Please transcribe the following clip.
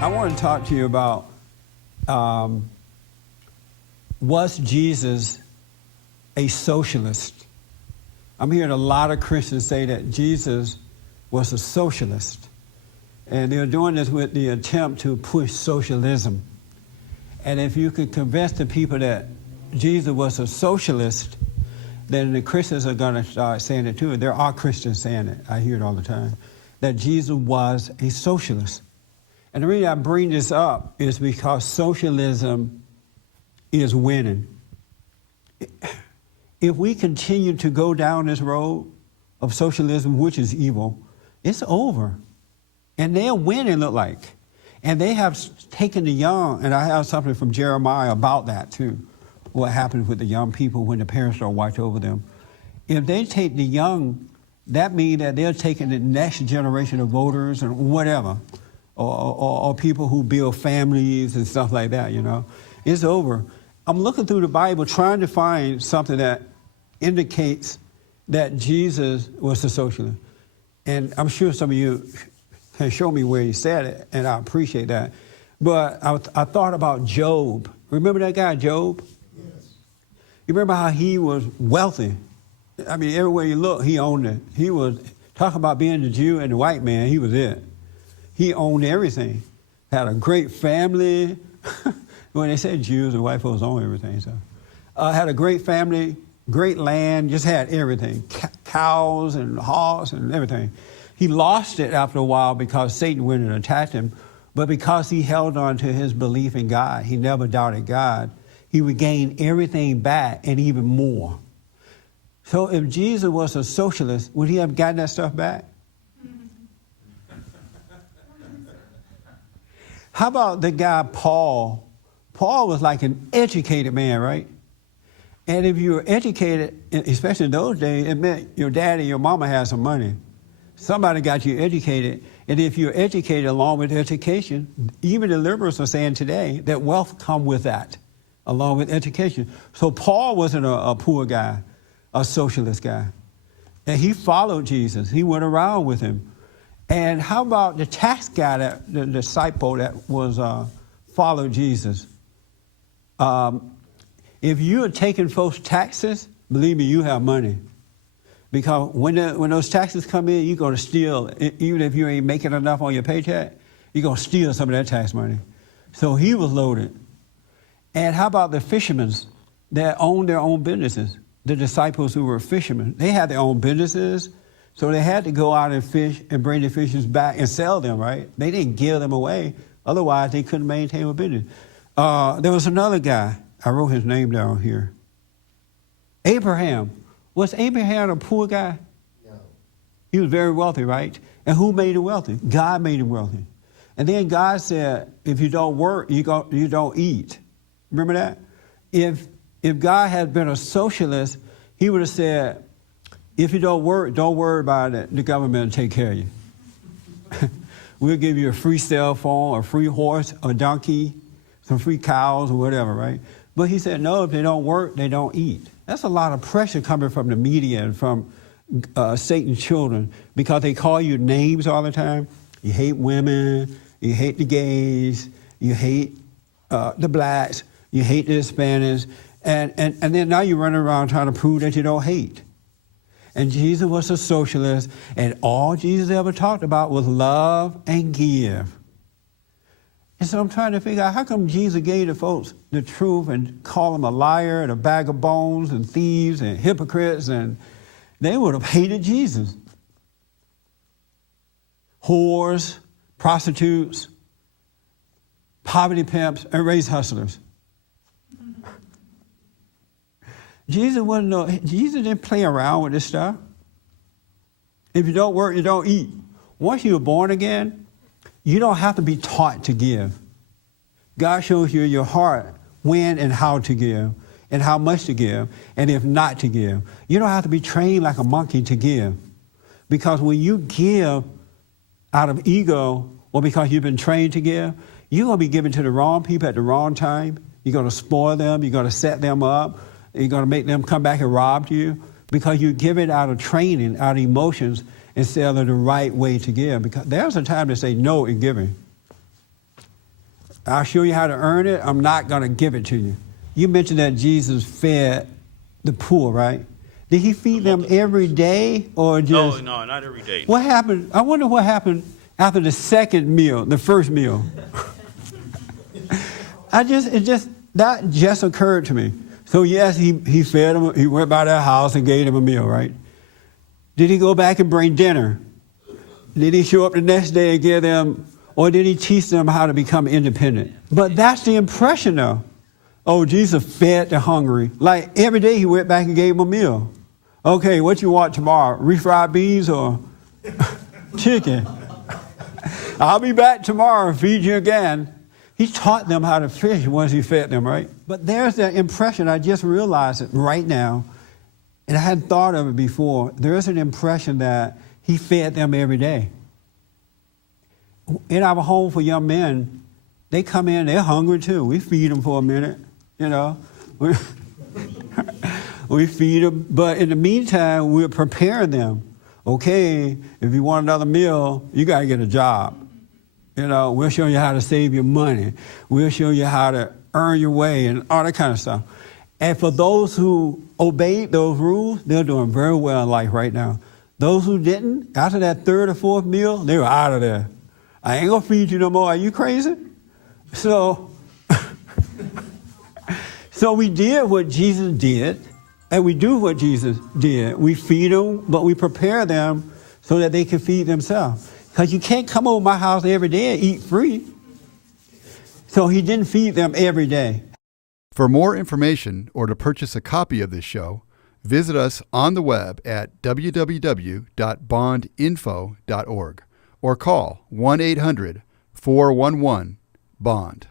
I want to talk to you about was Jesus a socialist? I'm hearing a lot of Christians say that Jesus was a socialist. And they're doing this with the attempt to push socialism. And if you could convince the people that Jesus was a socialist, then the Christians are going to start saying it too. There are Christians saying it. I hear it all the time, that Jesus was a socialist. And the reason I bring this up is because socialism is winning. If we continue to go down this road of socialism, which is evil, it's over. And they're winning, look like. And they have taken the young, and I have something from Jeremiah about that too, what happens with the young people when the parents don't watch over them. If they take the young, that means that they're taking the next generation of voters and whatever, or people who build families and stuff like that, you know. It's over. I'm looking through the Bible trying to find something that indicates that Jesus was a socialist. And I'm sure some of you can show me where he said it, and I appreciate that. But I thought about Job. Remember that guy, Job? Yes. You remember how he was wealthy? I mean, everywhere you look, he owned it. He was, talking about being the Jew and the white man, he was it. He owned everything. Had a great family. When they said Jews and white folks own everything. So, had a great family, great land, just had everything. Cows and hogs and everything. He lost it after a while because Satan went and attacked him. But because he held on to his belief in God, he never doubted God, he regained everything back and even more. So if Jesus was a socialist, would he have gotten that stuff back? How about the guy Paul? Paul was like an educated man, right? And if you were educated, especially in those days, it meant your daddy and your mama had some money. Somebody got you educated. And if you're educated along with education, even the liberals are saying today that wealth comes with that, along with education. So Paul wasn't a poor guy, a socialist guy. And he followed Jesus. He went around with him. And how about the tax guy, the disciple that was followed Jesus? If you are taking folks' taxes, believe me, you have money. Because when those taxes come in, you're going to steal. Even if you ain't making enough on your paycheck, you're going to steal some of that tax money. So he was loaded. And how about the fishermen that owned their own businesses? The disciples who were fishermen, they had their own businesses. So they had to go out and fish and bring the fishes back and sell them, right? They didn't give them away. Otherwise, they couldn't maintain a business. There was another guy. I wrote his name down here. Abraham. Was Abraham a poor guy? No. He was very wealthy, right? And who made him wealthy? God made him wealthy. And then God said, if you don't work, you don't eat. Remember that? If God had been a socialist, he would have said, if you don't work, don't worry about it. The government will take care of you. We'll give you a free cell phone, a free horse, a donkey, some free cows or whatever, right? But he said, no, if they don't work, they don't eat. That's a lot of pressure coming from the media and from Satan's children because they call you names all the time. You hate women, you hate the gays, you hate the blacks, you hate the Hispanics, and then now you're running around trying to prove that you don't hate. And Jesus was a socialist, and all Jesus ever talked about was love and give. And so I'm trying to figure out how come Jesus gave the folks the truth and called them a liar and a bag of bones and thieves and hypocrites, and they would have hated Jesus. Whores, prostitutes, poverty pimps, and race hustlers. Jesus didn't play around with this stuff. If you don't work, you don't eat. Once you're born again, you don't have to be taught to give. God shows you in your heart when and how to give, and how much to give, and if not to give. You don't have to be trained like a monkey to give. Because when you give out of ego, or because you've been trained to give, you're going to be giving to the wrong people at the wrong time. You're going to spoil them. You're going to set them up. You're going to make them come back and rob you because you give it out of training, out of emotions, instead of the right way to give. Because there's a time to say no in giving. I'll show you how to earn it. I'm not going to give it to you. You mentioned that Jesus fed the poor, right? Did he feed them every day or just? No, not every day. What happened? I wonder what happened after the second meal, the first meal. That just occurred to me. So yes, he fed them. He went by their house and gave them a meal, right? Did he go back and bring dinner? Did he show up the next day and give them, or did he teach them how to become independent? But that's the impression, though. Oh, Jesus fed the hungry. Like every day he went back and gave them a meal. Okay, what you want tomorrow? Refried beans or chicken? I'll be back tomorrow and feed you again. He taught them how to fish once he fed them, right? But there's that impression. I just realized it right now, and I hadn't thought of it before. There is an impression that he fed them every day. In our home for young men, they come in, they're hungry too. We feed them for a minute, you know. We feed them, but in the meantime, we're preparing them. Okay, if you want another meal, you got to get a job. You know, we'll show you how to save your money. We'll show you how to earn your way and all that kind of stuff. And for those who obeyed those rules, they're doing very well in life right now. Those who didn't, after that third or fourth meal, they were out of there. I ain't going to feed you no more. Are you crazy? So we did what Jesus did, and we do what Jesus did. We feed them, but we prepare them so that they can feed themselves. Because you can't come over my house every day and eat free. So he didn't feed them every day. For more information or to purchase a copy of this show, visit us on the web at www.bondinfo.org or call 1-800-411-BOND.